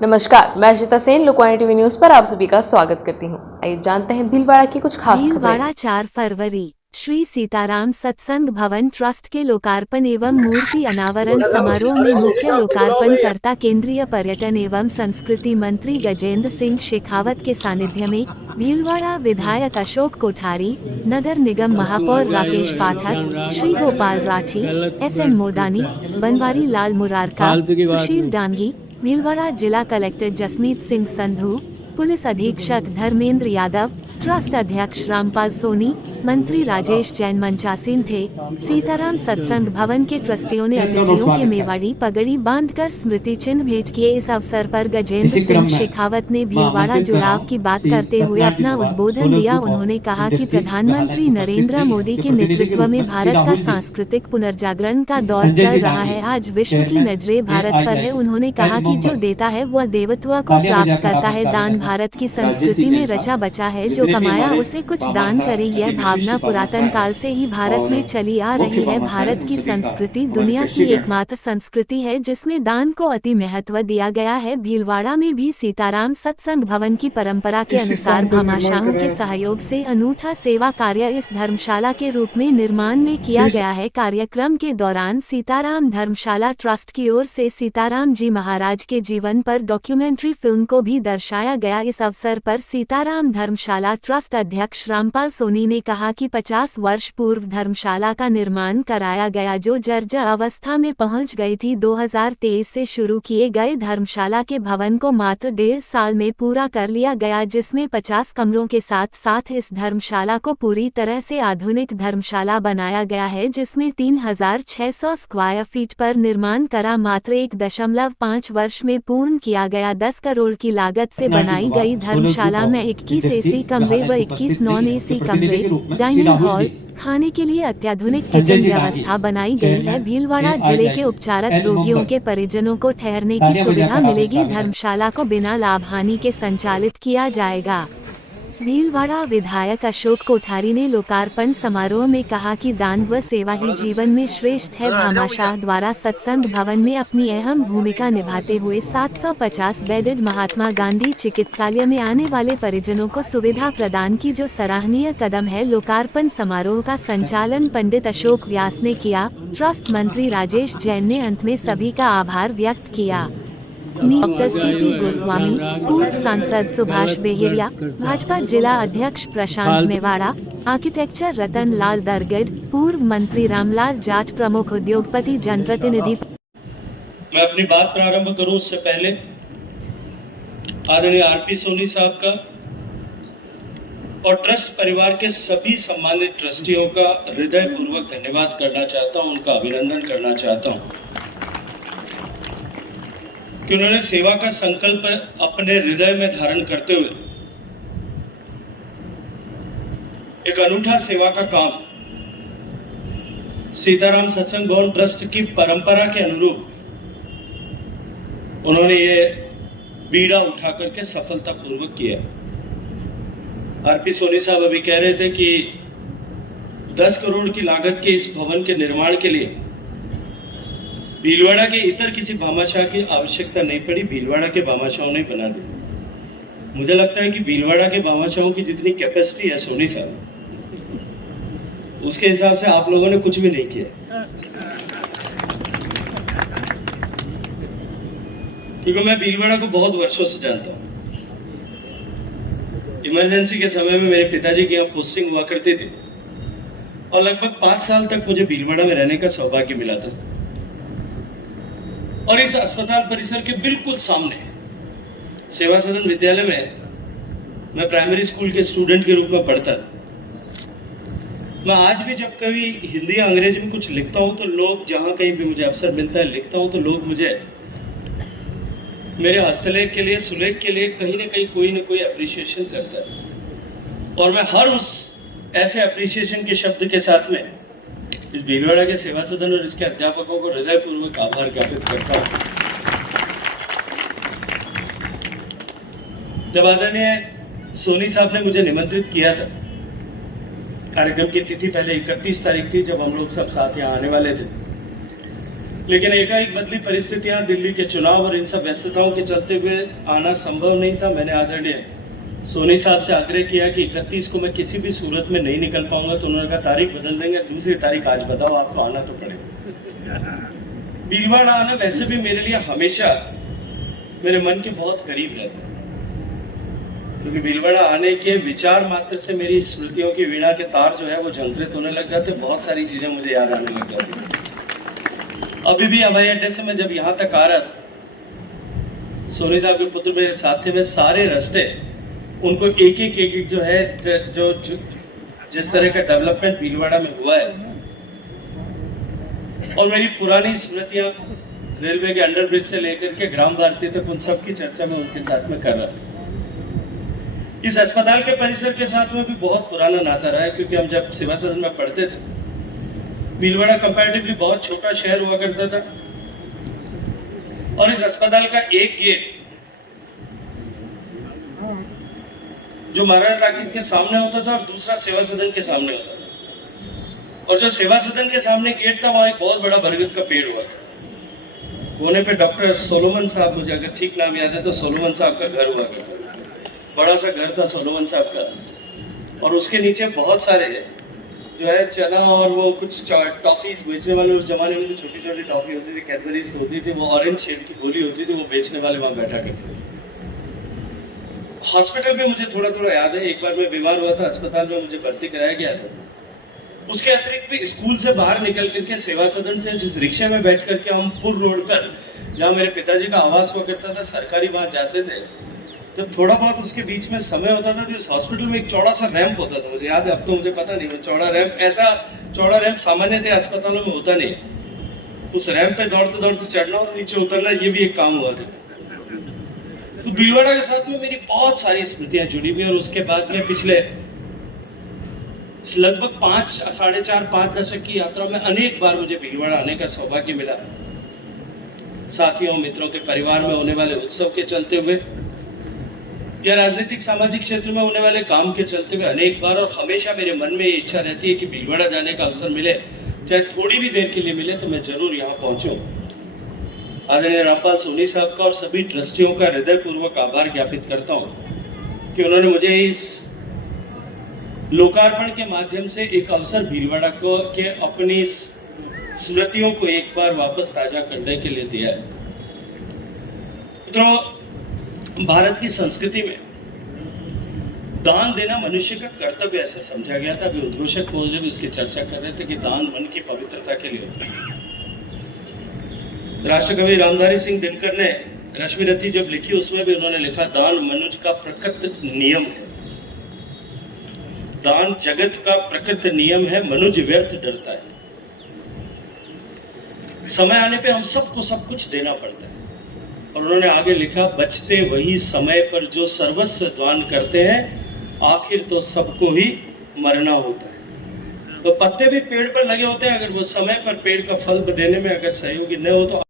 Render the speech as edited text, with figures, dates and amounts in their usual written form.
नमस्कार, मैं Arshita Sen Lokvani TV news पर आप सभी का स्वागत करती हूँ। आइए जानते हैं भीलवाड़ा की कुछ खास खबरें। भीलवाड़ा 4 फरवरी श्री सीताराम सत्संग भवन ट्रस्ट के लोकार्पण एवं मूर्ति अनावरण समारोह में मुख्य लोकार्पणकर्ता केंद्रीय पर्यटन एवं संस्कृति मंत्री गजेंद्र सिंह शेखावत के सानिध्य में भीलवाड़ा विधायक अशोक कोठारी, नगर निगम महापौर राकेश पाठक, श्री गोपाल राठी, SN मोदानी, बनवारी लाल मुरारका, सुशील डांगी, भीलवाड़ा जिला कलेक्टर जसमीत सिंह संधू, पुलिस अधीक्षक धर्मेंद्र यादव, ट्रस्ट अध्यक्ष रामपाल सोनी, मंत्री राजेश जैन मंचासीन थे। सीताराम सत्संग भवन के ट्रस्टियों ने अतिथियों के मेवाड़ी पगड़ी बांधकर स्मृति चिन्ह भेंट किए। इस अवसर पर गजेंद्र सिंह शेखावत ने भीलवाड़ा जुड़ाव की बात करते हुए अपना उद्बोधन दिया। उन्होंने कहा कि प्रधानमंत्री नरेंद्र मोदी के नेतृत्व में भारत का सांस्कृतिक पुनर्जागरण का दौर चल रहा है। आज विश्व की नजरें भारत पर है। उन्होंने कहा कि जो देता है वह देवत्व को प्राप्त करता है। दान भारत की संस्कृति में रचा बचा है। जो कमाया उसे कुछ दान करे। यह भावना पुरातन काल से ही भारत में चली आ रही है। भारत की संस्कृति दुनिया की एकमात्र संस्कृति है जिसमें दान को अति महत्व दिया गया है। भीलवाड़ा में भी सीताराम सत्संग भवन की परंपरा के अनुसार भामाशाहों के सहयोग से अनूठा सेवा कार्य इस धर्मशाला के रूप में निर्माण में किया गया है। कार्यक्रम के दौरान सीताराम धर्मशाला ट्रस्ट की ओर से सीताराम जी महाराज के जीवन पर डॉक्यूमेंट्री फिल्म को भी दर्शाया गया। इस अवसर पर सीताराम धर्मशाला ट्रस्ट अध्यक्ष रामपाल सोनी ने कहा कि 50 वर्ष पूर्व धर्मशाला का निर्माण कराया गया जो जर्जर अवस्था में पहुंच गई थी। 2023 से शुरू किए गए धर्मशाला के भवन को मात्र 1.5 साल में पूरा कर लिया गया, जिसमें 50 कमरों के साथ साथ इस धर्मशाला को पूरी तरह से आधुनिक धर्मशाला बनाया गया है, जिसमें 3600 स्क्वायर फीट पर निर्माण करा मात्र 1.5 वर्ष में पूर्ण किया गया। 10 करोड़ की लागत से बनाई गई धर्मशाला में 21 AC कमरे व 21 नॉन AC कमरे, डाइनिंग हॉल, खाने के लिए अत्याधुनिक किचन व्यवस्था बनाई गई है। भीलवाड़ा जिले के उपचारित रोगियों के परिजनों को ठहरने की सुविधा मिलेगी। धर्मशाला को बिना लाभ हानि के संचालित किया जाएगा। भीलवाड़ा विधायक अशोक कोठारी ने लोकार्पण समारोह में कहा कि दान व सेवा ही जीवन में श्रेष्ठ है। भामाशाह द्वारा सत्संग भवन में अपनी अहम भूमिका निभाते हुए 750 बेडेड महात्मा गांधी चिकित्सालय में आने वाले परिजनों को सुविधा प्रदान की, जो सराहनीय कदम है। लोकार्पण समारोह का संचालन पंडित अशोक व्यास ने किया। ट्रस्ट मंत्री राजेश जैन ने अंत में सभी का आभार व्यक्त किया। डॉक्टर CP गोस्वामी, पूर्व सांसद सुभाष बेहरिया, भाजपा जिला अध्यक्ष प्रशांत मेवाड़ा, आर्किटेक्चर रतन लाल दरगड, पूर्व मंत्री रामलाल जाट, प्रमुख उद्योगपति जनप्रतिनिधि। मैं अपनी बात प्रारंभ करूं उससे पहले आदरणीय RP सोनी साहब का और ट्रस्ट परिवार के सभी सम्मानित ट्रस्टियों का हृदयपूर्वक धन्यवाद करना चाहता हूं, उनका अभिनंदन करना चाहता हूं कि उन्होंने सेवा का संकल्प अपने हृदय में धारण करते हुए एक अनूठा सेवा का काम सीताराम सत्संग भवन ट्रस्ट की परंपरा के अनुरूप उन्होंने ये बीड़ा उठा करके सफलतापूर्वक किया। RP सोनी साहब अभी कह रहे थे कि 10 करोड़ की लागत के इस भवन के निर्माण के लिए भीलवाड़ा के इतर किसी भामाशाह की आवश्यकता नहीं पड़ी। भीलवाड़ा के भामाशाहों ने बना दी। मुझे लगता है कि भीलवाड़ा के भामाशाहों की जितनी कैपेसिटी है सोनी साहब, उसके हिसाब से आप लोगों ने कुछ भी नहीं किया। क्योंकि मैं भीलवाड़ा को बहुत वर्षों से जानता हूं। इमरजेंसी के समय में मेरे पिताजी की यहाँ पोस्टिंग हुआ करती थी और लगभग 5 साल तक मुझे भीलवाड़ा में रहने का सौभाग्य मिला था। और इस अस्पताल परिसर के बिल्कुल सामने सेवा सदन विद्यालय में मैं प्राइमरी स्कूल के स्टूडेंट के रूप में पढ़ता था। मैं आज भी जब कभी हिंदी या अंग्रेजी में कुछ लिखता हूं तो लोग, जहां कहीं भी मुझे अवसर मिलता है लिखता हूं, तो लोग मुझे मेरे हस्तलेख के लिए, सुलेख के लिए कहीं ना कहीं कोई ना कोई अप्रिशिएशन करता है। और मैं हर उस ऐसे अप्रिशिएशन के शब्द के साथ में इस भीलवाड़ा के सेवा सदन और इसके अध्यापकों को हृदयपूर्वक आभार ज्ञापित करता हूं। जब आदरणीय सोनी साहब ने मुझे निमंत्रित किया था, कार्यक्रम की तिथि पहले 31 तारीख थी जब हम लोग सब साथ यहाँ आने वाले थे, लेकिन एकाएक बदली परिस्थितियां, दिल्ली के चुनाव और इन सब व्यस्तताओं के चलते हुए आना संभव नहीं था। मैंने आदरणीय सोनी साहब से आग्रह किया कि 31 को मैं किसी भी सूरत में नहीं निकल पाऊंगा, तो उन्होंने कहा तारीख बदल देंगे, दूसरी तारीख आज बताओ, आपको आना तो पड़ेगा। भीलवाड़ा आना वैसे भी मेरे लिए हमेशा मेरे मन के बहुत करीब रहता है, क्योंकि भीलवाड़ा आने के विचार मात्र से मेरी स्मृतियों की वीणा के तार जो है वो झंकृत होने लग जाते, बहुत सारी चीजें मुझे याद आने लग जाती। अभी भी हवाई अड्डे से मैं जब यहाँ तक आ रहा था, सोनी साहब के पुत्र मेरे साथ थे, मैं सारे रास्ते उनको एक एक जो है जो जिस तरह का डेवलपमेंट भीलवाड़ा में हुआ है और मेरी पुरानी स्मृतियां रेलवे के अंडरब्रिज से लेकर के ग्राम भारती तक, उन सब की चर्चा मैं उनके साथ में कर रहा था। इस अस्पताल के परिसर के साथ में भी बहुत पुराना नाता रहा है, क्योंकि हम जब सेवा सदन में पढ़ते थे, भीलवाड़ा कंपैरेटिवली बहुत छोटा शहर हुआ करता था और इस अस्पताल का एक गेट जो महाराणा टाकीज के सामने होता था और दूसरा सेवा सदन के सामने होता था, और जो सेवा सदन के सामने गेट था वहां एक बहुत बड़ा बरगद का पेड़ हुआ था। कोने पे डॉक्टर सोलोमन साहब, मुझे अगर ठीक नाम याद है तो सोलोमन साहब का घर हुआ करता, बड़ा सा घर था सोलोमन साहब का, और उसके नीचे बहुत सारे जो है चना और वो कुछ टॉफीज बेचने वाले, उस जमाने में जो छोटी छोटी टॉफी होती थी, कैडबरीज होती थी, वो ऑरेंज शेप की गोली होती थी, वो बेचने वाले वहां बैठा करते थे। हॉस्पिटल में मुझे थोड़ा थोड़ा याद है, एक बार मैं बीमार हुआ था, अस्पताल में मुझे भर्ती कराया गया था। उसके अतिरिक्त भी स्कूल से बाहर निकल करके सेवा सदन से जिस रिक्शे में बैठ करके हम पुर रोड पर, जहाँ मेरे पिताजी का आवास हुआ करता था, सरकारी, वहां जाते थे, जब थोड़ा बहुत उसके बीच में समय होता था तो इस हॉस्पिटल में एक चौड़ा सा रैंप होता था, मुझे याद है, अब तो मुझे पता नहीं, चौड़ा रैंप, ऐसा चौड़ा रैंप सामान्यतः अस्पतालों में होता नहीं। उस रैंप पे दौड़ते दौड़ते चढ़ना और नीचे उतरना, ये भी एक काम हुआ था। तो भीलवाड़ा के साथ में मेरी बहुत सारी स्मृतियां जुड़ी हुई, और उसके बाद में पिछले लगभग 4.5 दशक की यात्रा में अनेक बार मुझे भीलवाड़ा आने का सौभाग्य मिला, साथियों मित्रों के परिवार में होने वाले उत्सव के चलते हुए या राजनीतिक सामाजिक क्षेत्र में होने वाले काम के चलते हुए अनेक बार, और हमेशा मेरे मन में ये इच्छा रहती है कि भीलवाड़ा जाने का अवसर मिले, चाहे थोड़ी भी देर के लिए मिले, तो मैं जरूर यहाँ पहुंचूं। आदरणीय रामपाल सोनी साहब का और सभी ट्रस्टियों का हृदयपूर्वक आभार ज्ञापित करता हूं कि उन्होंने मुझे इस लोकार्पण के माध्यम से एक अवसर भीलवाड़ा को के अपनी स्मृतियों को एक बार वापस ताजा करने के लिए दिया है। तो भारत की संस्कृति में दान देना मनुष्य का कर्तव्य ऐसा समझा गया था। अभी उद्घोषक महोदय भी उसकी चर्चा कर रहे थे कि दान मन की पवित्रता के लिए होता है। राष्ट्रकवि रामधारी सिंह दिनकर ने रश्मिरथी जब लिखी, उसमें भी उन्होंने लिखा, दान मनुष्य का प्रकृत नियम है, दान जगत का प्रकृत नियम है, मनुष्य व्यर्थ डरता है। समय आने पे हम सबको सब कुछ देना पड़ता है। और उन्होंने आगे लिखा, बचते वही समय पर जो सर्वस्व दान करते हैं, आखिर तो सबको ही मरना होता है। तो पत्ते भी पेड़ पर लगे होते हैं, अगर वो समय पर पेड़ का फल देने में अगर सहयोगी न हो तो